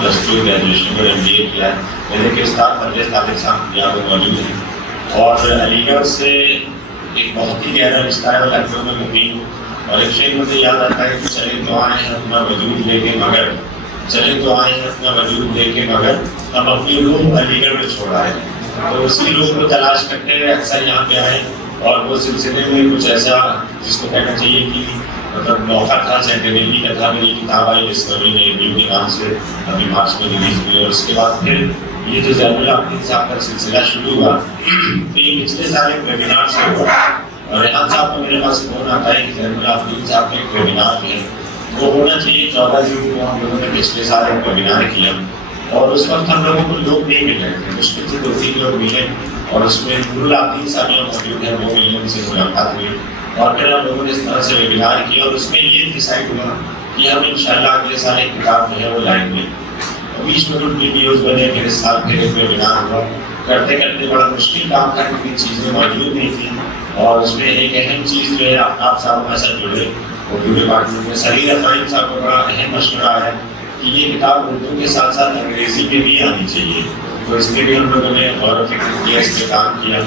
Plus two graduation اور MBA کیا ہے. میرے کے استاد پرویز طالب صاحب یہاں پہ موجود ہیں اور علی گڑھ سے ایک بہت ہی گہرا رشتہ ہے. لکھنؤ میں مقیم ہوں اور ایک شعر مجھے یاد آتا ہے کہ چلے تو آئیں اپنا وجود لے کے مگر چلے تو آئیں اپنا وجود لے کے مگر ہم اپنی روح علی گڑھ میں چھوڑ آئے. تو اسی روح کو تلاش کرتے ہوئے اکثر یہاں پہ آئے اور وہ سلسلے میں کچھ ایسا جس کو کہنا چاہیے کہ مطلب موقع تھا. سینٹینری کا تھا. میری کتاب آئی ڈسکوری نیو کے نام سے ابھی مارچ میں ریلیز ہوئی اور اس کے بعد پھر یہ جو زین العابدین صاحب کا سلسلہ شروع ہوا تو یہ پچھلے سال ایک ویبینار سے ہوا اور ریحان صاحب کو میرے پاس فون آتا ہے کہ زین العابدین صاحب کا ایک ویبینار ہے وہ ہونا چاہیے. 14 جون کو ہم لوگوں نے پچھلے سال ایک ویبینار کیا اور اس وقت ہم لوگوں کو لوگ نہیں مل رہے تھے. مشکل سے 2-3 لوگ ملے اور اس میں نور العابدین صاحب یہاں موجود ہیں. وہ ملے ان سے ملاقات ہوئی اور پھر ہم لوگوں نے اس طرح سے ویبینار کیا اور اس میں یہ ڈیسائڈ ہوا کہ ہم انشاءاللہ اگلے سال ایک کتاب جو ہے وہ لائیں گے. بیچ میں کچھ ویڈیوز بنے پھر اس سال پھر ایک ویبینار ہوا. کرتے کرتے بڑا مشکل کام تھا کیونکہ چیزیں موجود نہیں تھیں اور اس میں ایک اہم چیز جو ہے آپ صاحب ہمارے ساتھ جڑے اردو ڈپارٹمنٹ میں. سریر افرائیم صاحب کا بڑا اہم مشورہ ہے کہ یہ کتاب اردو کے ساتھ ساتھ انگریزی میں بھی آنی چاہیے. تو اس کے لیے ہم لوگوں نے غور و فکر کیا, اس پہ کام کیا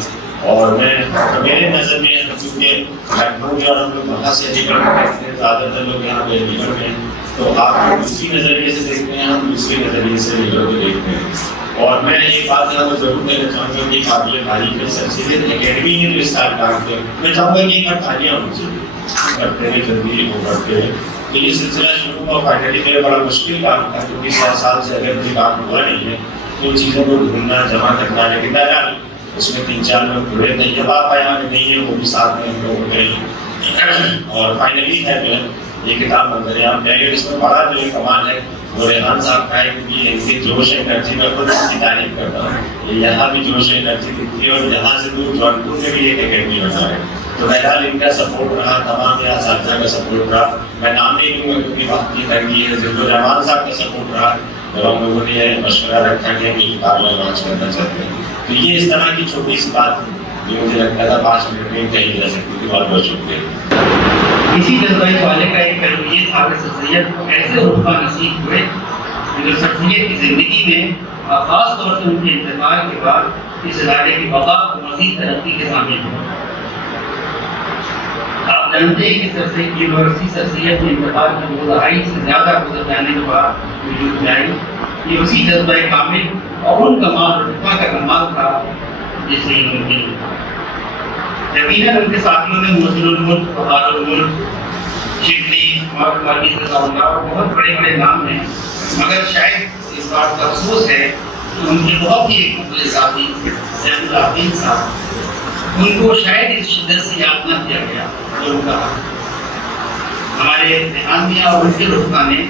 اور میرے نظر میں کیونکہ لکھنؤ میں اور ہم لوگ وہاں سے علی گڑھ میں دیکھتے ہیں زیادہ تر لوگ یہاں پہ علی گڑھ میں ہیں تو آپ اسی نظریے سے دیکھتے ہیں, ہم دوسرے نظریے سے علی گڑھ کو دیکھتے ہیں. اور میں ایک بات یہاں پر ضرور کہنا چاہوں گا کہ قابل تعریف ہے سرسید اکیڈمی نے جو اس سال کام کیا. میں چاہوں گا کہ ایک بار تالیاں ہونی چاہیے کرتے ہیں جلدی وہ کرتے ہیں. تو یہ سلسلہ شروع ہوا. فائنلی میرا بڑا مشکل کام تھا کیونکہ 100 سال سے اگر کوئی کام ہوا نہیں ہے تو ان چیزوں کو ڈھونڈنا جمع کرنا. لیکن بہرحال اس میں 3-4 لوگ جڑے تھے. جب آپ آیا نہیں ہے وہ بھی ساتھ میں ہم لوگ گئے اور فائنلی ہے جو ہے یہ کتاب منظر عام میں. اس میں بڑا جو کمال ہے وہ ریحان صاحب کا ہے کہ ان کی جوش انرجی میں خود اس کی تعریف کرتا ہوں. یہاں بھی جوش انرجی دکھتی ہے اور یہاں سے دور جونپور میں بھی ایک اکیڈمی بنا ہے. تو بہرحال ان کا سپورٹ رہا, تمام میرا اساتذہ کا سپورٹ رہا. میں نام نہیں لوں گا کیونکہ وقت کی تنگی ہے. ذکر الرحمان صاحب کا سپورٹ رہا جب ہم لوگوں نے یہ مشورہ رکھا کہ ہم یہ کتاب لانچ کرنا چاہتے ہیں. تو یہ اس طرح کی چھوٹی سی بات جو مجھے لگتا تھا 5 منٹ میں کہی جا سکتی تھی. بہت بہت شکریہ. اسی جذبۂ والے کا ایک پہلو یہ تھا کہ سر سید کو ایسے رتبہ نصیب ہوئے جو سر سید کی زندگی میں خاص طور سے ان کے انتقال کے بعد اس ادارے کی بقا کو مزید ترقی کے ضامن ہو. آپ جانتے ہیں کہ سر سید یونیورسٹی سر سید کے انتقال کی 2 دہائی سے زیادہ گزر جانے کے بعد وجود میں آئی. یہ اسی جذبہ کامل اور ان کمال رتبہ کا کمال تھا جس سے ممکن تھا. یقیناً ان کے ساتھیوں میں مظہر الملک, بہار الملک, شبلی اور مالی اللہ اور بہت بڑے بڑے نام ہیں. مگر شاید اس بات کا افسوس ہے کہ ان کے بہت ہی ایک مقبول ساتھی زین العابدین صاحب ان کو شاید اس شدت سے یاد نہ کیا گیا جو ان کا ہمارے اتحادیہ اور ان کے رفقا نے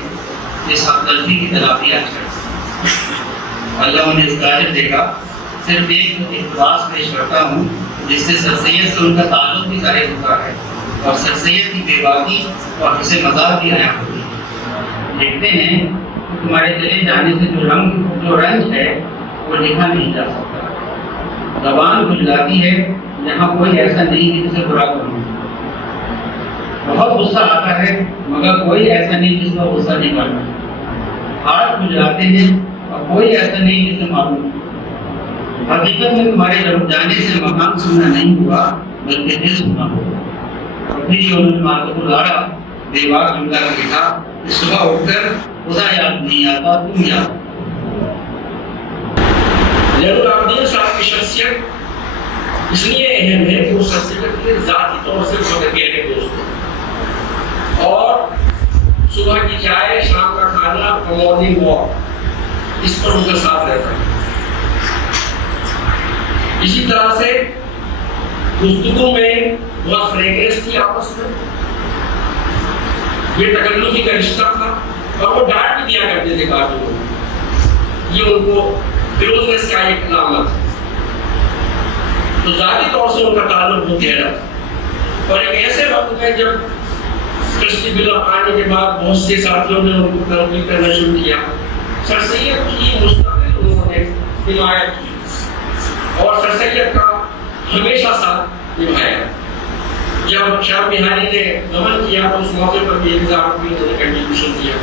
اس حق تلفی کی تلافی آج کر اللہ انہیں اس قادر دے گا. صرف ایک اقتباس پیش کرتا ہوں جس سے سر سید سے ان کا تعلق بھی ظاہر ہوتا ہے اور سر سید کی بے باکی اور حسن مذاق بھی عیاں ہوتی ہے. دیکھتے ہیں کہ تمہارے چلے جانے سے جو رنج ہے وہ لکھا نہیں جا سکتا. زبان کھجلاتی ہے یہاں کوئی ایسا نہیں کہ جسے برا کروں. بہت غصہ آتا ہے مگر کوئی ایسا نہیں جس کا غصہ نہیں کرنا. ہاتھ کھجلاتے ہیں اور کوئی ایسا نہیں جسے معلوم. حقیقت میں تمہارے جانے سے مقام سننا نہیں ہوا بلکہ دل سننا ہوا. اور پھر یہ انہوں نے مارکت الارا بے باک جملہ لکھا کہ صبح اٹھ کر خدا یاد نہیں آتا تم یاد. زین العابدین صاحب کی شخصیت اس لیے اہم ہے کہ وہ شخصیت کے ذاتی طور سے بہت گہرے دوست ہیں اور صبح کی چائے, شام کا کھانا اور مارننگ واک اس پر ان کا ساتھ رہتا ہے. اسی طرح سے گفتگو میں بہت فریگنس تھی آپس میں, یہ تکلفی کا رشتہ تھا اور وہ ڈانٹ بھی دیا کرتے تھے کافی لوگ. یہ ان کو کلوزنس کا ایک علامت ہے. تو ذاتی طور سے ان کا تعلق بہت گہرا تھا اور ایک ایسے وقت میں جب ٹرسٹی بل آنے کے بعد بہت سے ساتھیوں نے ان کو ترقی کرنا شروع کیا, سر سید کی مستقل انہوں نے حمایت کی اور سر سید کا ہمیشہ ساتھ نبھایا. جب شاہ بہاری نے گمن کیا تو اس موقع پر بھی انتظار بھی انہوں نے کنٹریبیوشن کیا.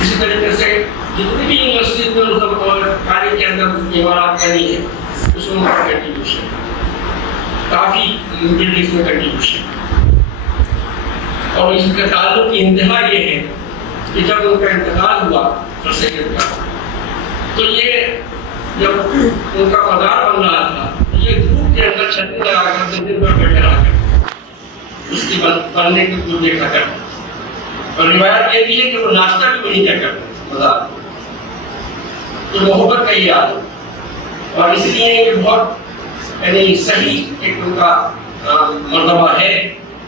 اسی طریقے سے जितनी भी यूनिवर्सिटी में कार्य के अंदर इमारत बनी है उसमें उनका कंट्रीब्यूशन काफी बिल्डिंग्स में कंट्रीब्यूशन। और इसका ताल्लुक इंतहा ये है कि जब उनका इंतकाल हुआ सर सैयद का, तो ये जब उनका मदार बन रहा था ये धूप के अंदर छतरी लगाकर दिन भर बैठे रहा कर उसकी बनने की पूरी देखा कर। और रिवायत ये भी है कि वो नाश्ता भी नहीं किया करते मदार, तो मोहब्बत का ही याद। और इसलिए ये बहुत यानी सही एक उनका मर्तबा है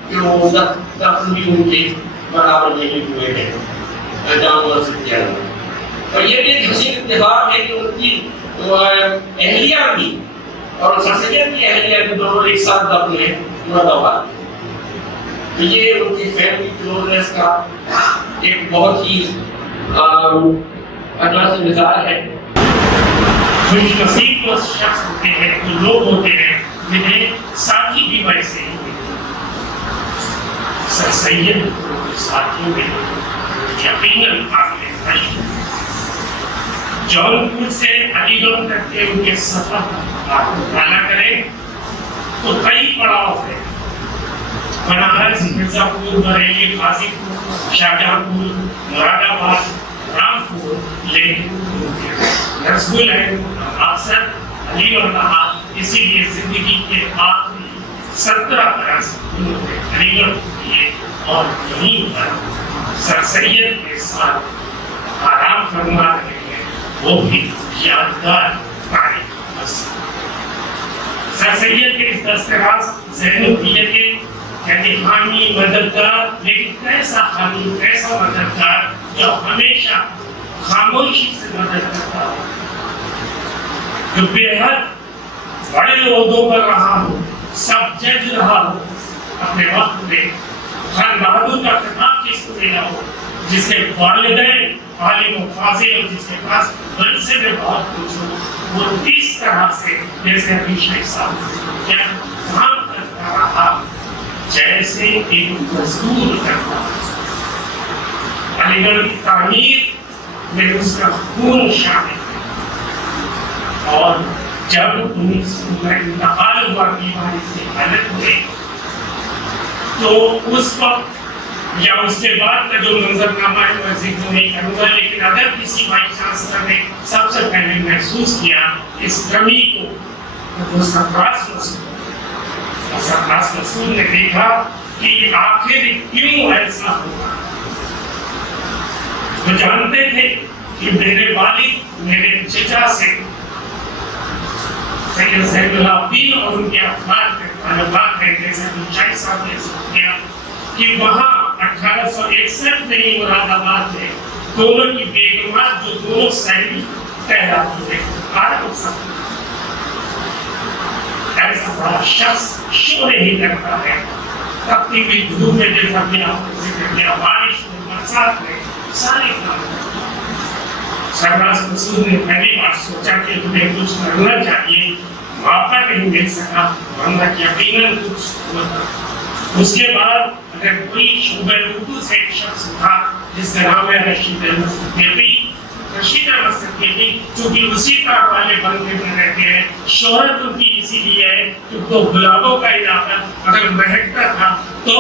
कि वो दफन भी उनके बराबर नहीं हुए हैं जामुआ से किया। और ये भी एक हसीन इत्तेफाक है कि उनकी अहलिया भी और सर सैयद की अहलिया भी दोनों एक साथ दफन है मुरादाबाद। तो ये उनकी फैमिली क्लोजनेस का एक बहुत ही अगला से मिसाल है। खुश नसीब वो शख्स होते हैं, वो लोग होते हैं जिन्हें साथी भी वैसे ही सर सैयद साथियों में यकीनन काबिल तारीफ। जौनपुर से अलीगढ़ तक के उनके सफर आप मुताला करें तो कई पड़ाव है। बनारस, मिर्जापुर, बरेली, गाजीपुर, शाहजहांपुर, मुरादाबाद, रामपुर, रसगुल है अक्सर अलीगढ़ रहा, इसीलिए जिंदगी के आखिरी 17 बरस उन्होंने अलीगढ़ किए और यहीं पर सर सैयद के साथ आराम फरमा रहे हैं, वो भी यादगार तारीख। सर सैयद के इस दस्तराज ज़ैनुद्दीन के कहते हामी मददगार, लेकिन कैसा हामी, कैसा मददगार जो हमेशा खामोशी से मदद करता है, जो बेहद बड़े ओहदों पर रहा हो, सब जज रहा हो, अपने वक्त में खान बहादुर का खिताब किसको देना हो, जिसके वालिदैन आलिम फाजिल और जिसके पास वरसे में बहुत कुछ हो, वो इस तरह से जैसे अभी शेख साहब क्या काम करता रहा जैसे एक मजदूर करता। अलीगढ़ की तामीर में उसका खून शामिल है। और जब 19 में इंतकाल हुआ बीमारी से अलग हुए तो उस वक्त या उसके बाद का जो मंजरनामा है मैं जिक्र नहीं करूंगा, लेकिन अगर किसी वाइस चांसलर ने सबसे पहले महसूस किया इस कमी को तो सरफराज रसूल ने देखा कि आखिर क्यों ऐसा हुआ। वो जानते थे कि मेरे वालिद मेरे चचा से सैयद ज़ैनुलाब्दीन और उनके अफराद के ताल्लुकात हैं, जैसे मुंशी साहब ने किया कि वहाँ 1861 में ही मुरादाबाद में दोनों की बेगमात जो दोनों सैनिक कहलाती है ऐसा बड़ा शख्स शो नहीं करता है। तपती हुई धूप में जैसा कि आपने जिक्र किया, बारिश में, बरसात में, सारे काम सरफराज रसूल ने पहली बार सोचा कि तुम्हें कुछ करना चाहिए, मौका नहीं मिल सका, वरना यकीनन कुछ होता। उसके बाद अगर कोई शूबे उर्दू से एक शख्स था जिसका नाम है रशीद अहमद सिद्दीकी, रशीद अहमद सिद्दीकी चूंकि उसी तरह वाले बंगले में रहते हैं, शोहरत उनकी इसीलिए है कि वो गुलाबों का इलाका अगर महकता था तो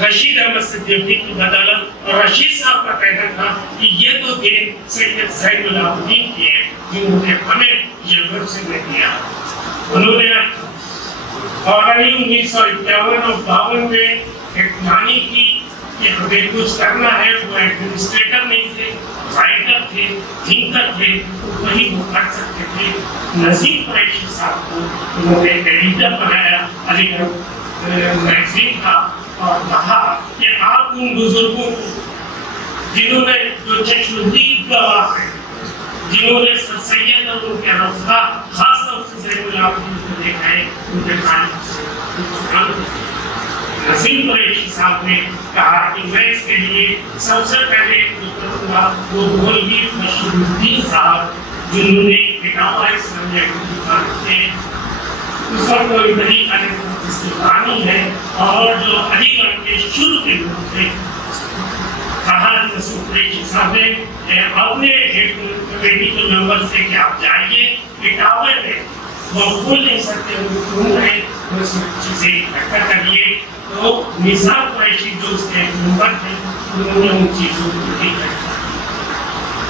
रशीद अहमद सिद्दीकी की बदौलत और रशीद साहब का कहना था कि ये तो दिन सैयद ज़ैनुलाब्दीन के हैं जिन्होंने हमें ये वर्षन में दिया। उन्होंने और 1951 और 52 में एक नानी की कि हमें कुछ करना है, वो एडमिनिस्ट्रेटर नहीं थे, राइटर थे, थिंकर थे, तो वही वो कर सकते थे। नजीब कुरैशी साहब को उन्होंने एडिटर बनाया अलीगढ़ मैगजीन का और कहा कि आप उन बुजुर्गों को जिन्होंने जो चश्मदीद गवाह हैं, जिन्होंने सर सैयद और उनके रफ़ा खास तौर से ज़ैनुलाब्दीन को देखा है, उनके खालिद से नजीब कुरैशी साहब ने कहा कि मैं इसके लिए सबसे पहले जो करूँगा वो मौलवी बशीरुद्दीन साहब जिन्होंने किताब इस्लामिया थे उस वक्त वही अली है और जो अलीगढ़ के शुरू के लोग थे कहा कुरैशी साहब ने अपने एक कमेटी के मेंबर से कि आप जाइए इटावा में, वो बोल नहीं सकते, वो घूम रहे, वो सब चीजें इकट्ठा करिए। तो निसार कुरैशी जो उसके मेंबर थे उन्होंने उन चीजों को ठीक रखा।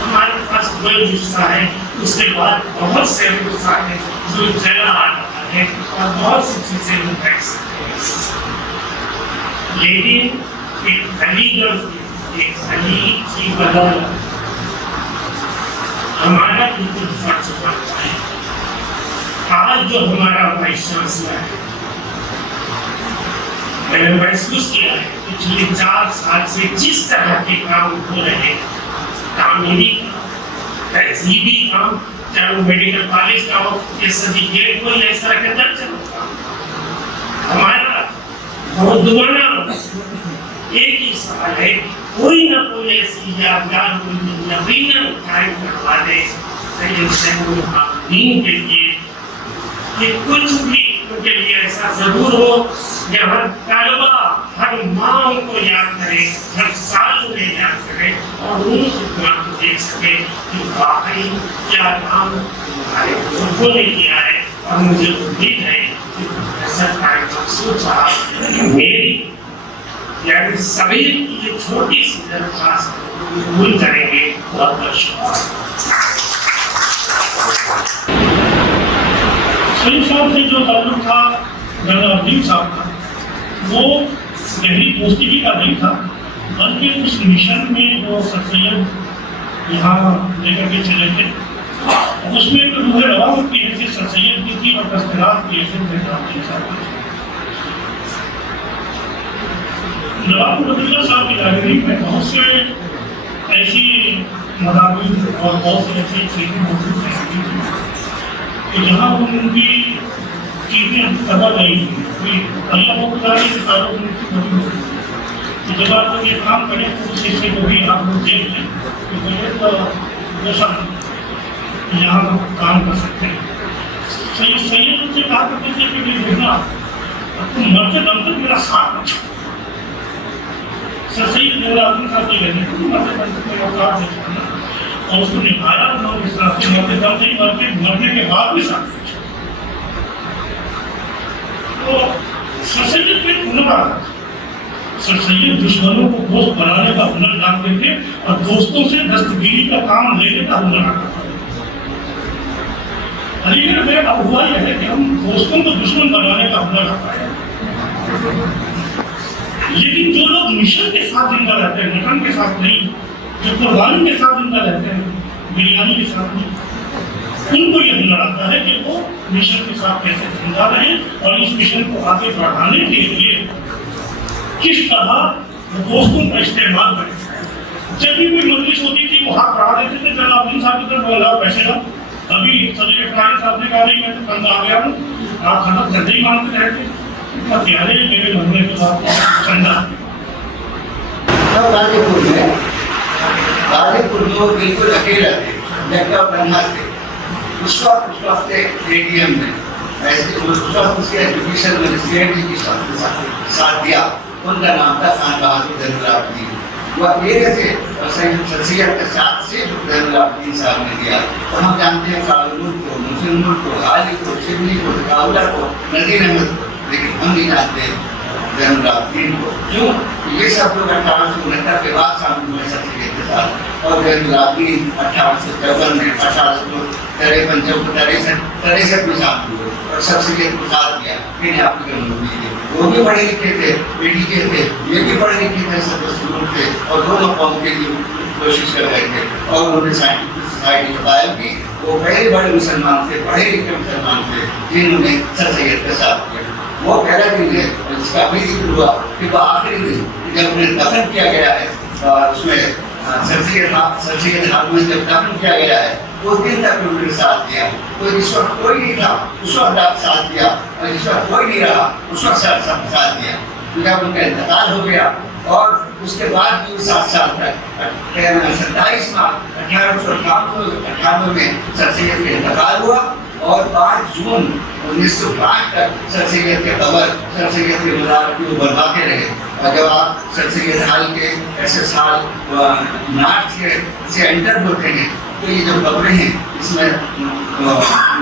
हमारे पास कोई गुस्सा है, उसके बाद बहुत से गुस्सा है जो चला आ रहा है और बहुत सी चीजें हम कर सकते हैं, लेकिन एक अली की बदौलत हमारा बिल्कुल फर्ज बनता है। आज जो हमारा वाइस चांसलर है, मैंने महसूस किया है पिछले 4 साल से जिस तरह के काम हो रहे हैं, तामीरी तहजीबी काम, चाहे वो मेडिकल कॉलेज का हो या सभी गेट हो या इस तरह का दर्जन का, हमारा बहुत एक ही सवाल है, कोई ना कोई ऐसी यादगार यकीनन कायम करवा दे सैयद शहरुल आलमीन के लिए कि कुछ भी उनके लिए ऐसा जरूर हो कि हर तलबा हर माँ उनको याद करे, हर साल उन्हें याद करे और उन खिदमत को देख सके कि वाकई क्या काम हमारे बुजुर्गों ने किया है। और मुझे उम्मीद है कि प्रोफेसर तारिक मकसूद साहब मेरी यानी सभी ये छोटी सी दरख्वास्त कबूल करेंगे। बहुत बहुत शुक्रिया। सही साहब से जो ताल्लुक था जनरल साहब का, वो गहरी दोस्ती ही का नहीं था, बल्कि उस मिशन में जो सर सैयद यहाँ लेकर के चले थे उसमें तो रूह रवाम की हैसियत सर सैयद की थी और दस्तराज की हैसियत जनरल साहब की। नवाब अब्दुल्ला साहब की लाइब्रेरी में बहुत से ऐसी मदानी और बहुत से ऐसी चीज़ें मौजूद हैं कि जहाँ उनकी चीज़ें कदर नहीं हुई, अल्लाह को गुजारे के सालों में उनकी मदद हुई। तो जब आप लोग ये काम करें तो उस हिस्से को भी आप लोग देख लें कि बहुत रोशन यहाँ काम कर सकते हैं। सैयद उनसे कहा करते थे कि बेटा तुम मरते दम तक मेरा साथ बचा। सर सैयद नेवरातुल साहब की कहने को मरते दम तक मेरा साथ बचा और उसको निभाया और इस तरह से मरते दम नहीं मरते मरने के बाद भी साथ बचा। तो सर सैयद में हुनर आ था। सर सैयद दुश्मनों को दोस्त बनाने का हुनर जानते थे और दोस्तों से दस्तगीरी का काम लेने का हुनर आता था। अलीगढ़ में अब हुआ यह है कि हम दोस्तों को दुश्मन बनाने का हुनर आता है, लेकिन जो लोग मिशन के साथ जिंदा रहते हैं, मटन के साथ नहीं, जो कुर्बानी के साथ जिंदा रहते हैं, बिरयानी के साथ नहीं, उनको यह हुनर आता है कि वो मिशन के साथ कैसे जिंदा रहें और इस मिशन को आगे बढ़ाने के लिए किस तरह दोस्तों का इस्तेमाल करें। जब भी कोई मजलिस होती थी वो हाथ बढ़ा देते थे, जनाब साहब की तरफ बोला पैसे लो। अभी सदर इफ्तारी साहब ने कहा नहीं मैं तो तंग आ गया हूँ, आप खत्म करते ही मांगते रहते, इतना प्यारे मेरे मरने के बाद चंदा। गाजीपुर में बिल्कुल अकेला थे, लैपटॉप बनना थे। उस वक्त एटीएम में ऐसे उस वक्त उसके एजुकेशन मिनिस्ट्री जी के साथ दिया। उनका नाम था खान बहादुर जैनुलाब्दीन। वो अकेले थे और शख्सियत के साथ से जैनुलाब्दीन साहब ने दिया। और हम जानते हैं कालून को, मुस्लिम को, गाली को, शिवली को, काउला को, नजीर अहमद को, लेकिन हम नहीं जानते जैनुलाब्दीन को। क्यों? ये सब लोग 1869 के बाद शामिल हुए शख्सियत के साथ और जैनुलाब्दीन 1853 में 1863 में शामिल हुए और शख्सियत को साथ दिया। फिर आपकी गलती है, वो भी पढ़े लिखे थे, बेटी के थे, ये भी पढ़े लिखे थे, सब थे और दोनों कौम के लिए कोशिश कर रहे थे। और उन्होंने साइंटिफिक सोसाइटी बताया कि वो पहले बड़े मुसलमान थे, पढ़े लिखे मुसलमान थे, जिन्होंने सर सैयद का साथ किया। वो पहला दिन है जिसका अभी जिक्र हुआ कि वो आखिरी दिन जब उन्हें दफन किया गया है, उसमें सर सैयद हाथ में जब दफन किया गया है वो दिन तक उन्होंने साथ दिया। तो जिस वक्त कोई नहीं था उस वक्त आप साथ दिया और जिस वक्त कोई नहीं रहा उस वक्त सब साथ दिया। तो जब उनका इंतकाल हो गया और उसके बाद भी 7 साल तक 27 मार्च 1898 में सर सैयद का इंतकाल हुआ और 5 जून 1905 तक सर सैयद के कब्र, सर सैयद के मज़ार को बनवाते रहे اور جب آپ سر سید حال کے ایسے سال نارتھ سے انٹر ہوتے ہیں تو یہ جو قبریں ہیں اس میں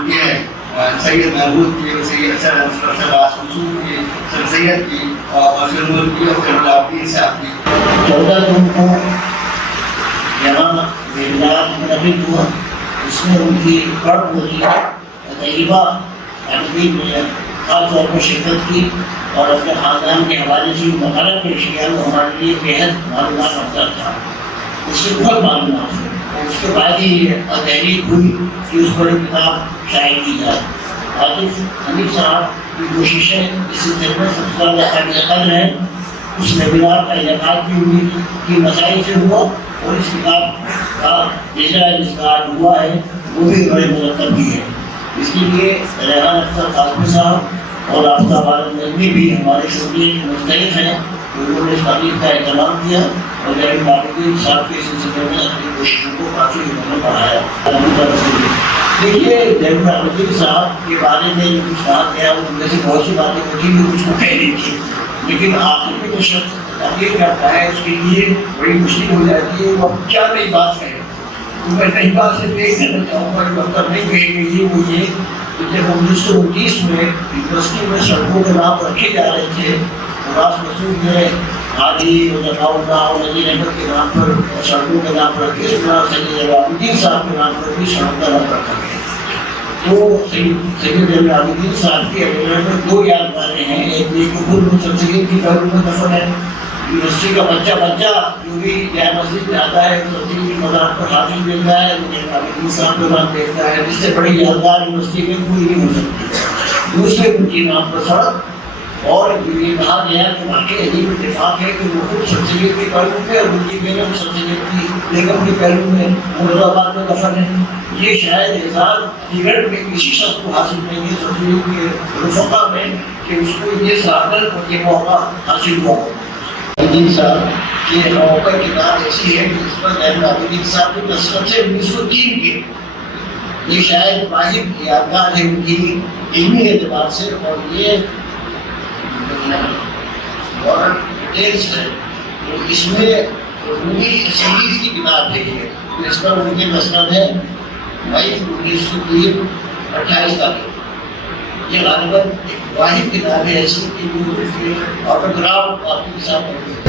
یہ سید محمود کی، سید منصور کی، سر سید کی اور سنور کی اور سر العابدین صاحب کی. 14 جون کو یہاں میلاد منعقد ہوا. اس میں ان کی بڑھ ہوئی طیبہ تقریب میں خاص طور پر شرکت کی اور اپنے خاندان کے حوالے سے مقالہ پیش کیا تو ہمارے لیے بےحد معلومات افزا تھا. اس سے بہت معلومات ہوئی. اس کے بعد ہی یہ تحریک ہوئی کہ اس پر ایک کتاب شائع کی جائے. عاطف حنیف صاحب کی کوششیں اس سلسلے میں سب سے زیادہ قابل قدر ہیں. اس ویبینار کا انعقاد بھی ہوئی کی مسائل سے ہوا اور اس کتاب کا اجرا ہوا ہے وہ بھی بڑے مرتب بھی ہے. اس کے لیے ریحان اختر قاسمی صاحب اور آفتاب عالم نظمی بھی ہمارے شعبے مستحق ہیں. انہوں نے اس تقریب کا اہتمام کیا اور زین العابدین صاحب کے سلسلے میں اپنی کوششوں کو کافی انہوں نے بڑھایا. دیکھیے زین العابدین صاحب کے بارے میں جو کچھ کہا گیا ان میں سے بہت سی باتیں ہوتی ہیں کچھ کو کہہ رہی تھی، لیکن آخر میں جو شخص تحقیق کرتا ہے اس کے لیے بڑی مشکل ہو جاتی ہے وہ کیا نئی بات ہے. میں نئی بات سے دیکھ کرنا چاہوں گا جو مطلب نہیں کہی گئی وہ یہ کہ جب 1929 میں یونیورسٹی میں سڑکوں کے نام رکھے جا رہے تھے راس مسعود نے حاجی اللہ اور نذیر احمد کے نام پر سڑکوں کے نام پر رکھے. اس طرح سید العابدین صاحب کے نام پر بھی سڑک کا نام رکھا گیا. تو سید العابدین صاحب کے اگلے میں 2 یادگاریں ہیں. ایک خود مسلسل کی پہلو میں دفن ہے. یونیورسٹی کا بچہ جو بھی جامع مسجد میں آتا ہے مسلسل کی مزار پر حاضر دیتا ہے العابدین صاحب کا نام دیکھتا ہے. جس سے بڑی یادگار یونیورسٹی میں کوئی نہیں ہو سکتی. دوسرے ان کے نام پر سڑک اور یہ کہا گیا کہ واقعی عجیب اتفاق ہے کہ وہ خود سلسلے کے پہلو میں اور ان کی بیگم سلسلے کی بیگم کے پہلو میں مراد آباد میں دفن ہے. یہ شاید اعزاز دیگر میں کسی شخص کو حاصل نہیں ہے سلسلے کے رفقا میں کہ اس کو یہ سعادت اور یہ موقع حاصل ہوا. العابدین صاحب یہ موقع کتاب ایسی ہے کہ اس پر زین العابدین صاحب کی نسبت سے 1903 کے یہ شاید واحد یادگار ہے ان کی علمی اعتبار سے. اور یہ اور ڈیٹیلس ہے تو اس میں پوری سیریز کی کتاب ہے. یہ اس پر ان کے مسند ہے مئی 1903 28 تاریخ. یہ غالباً ایک واحد کتاب ہے ایسی کہ جو آٹوگراف آپ کے ساتھ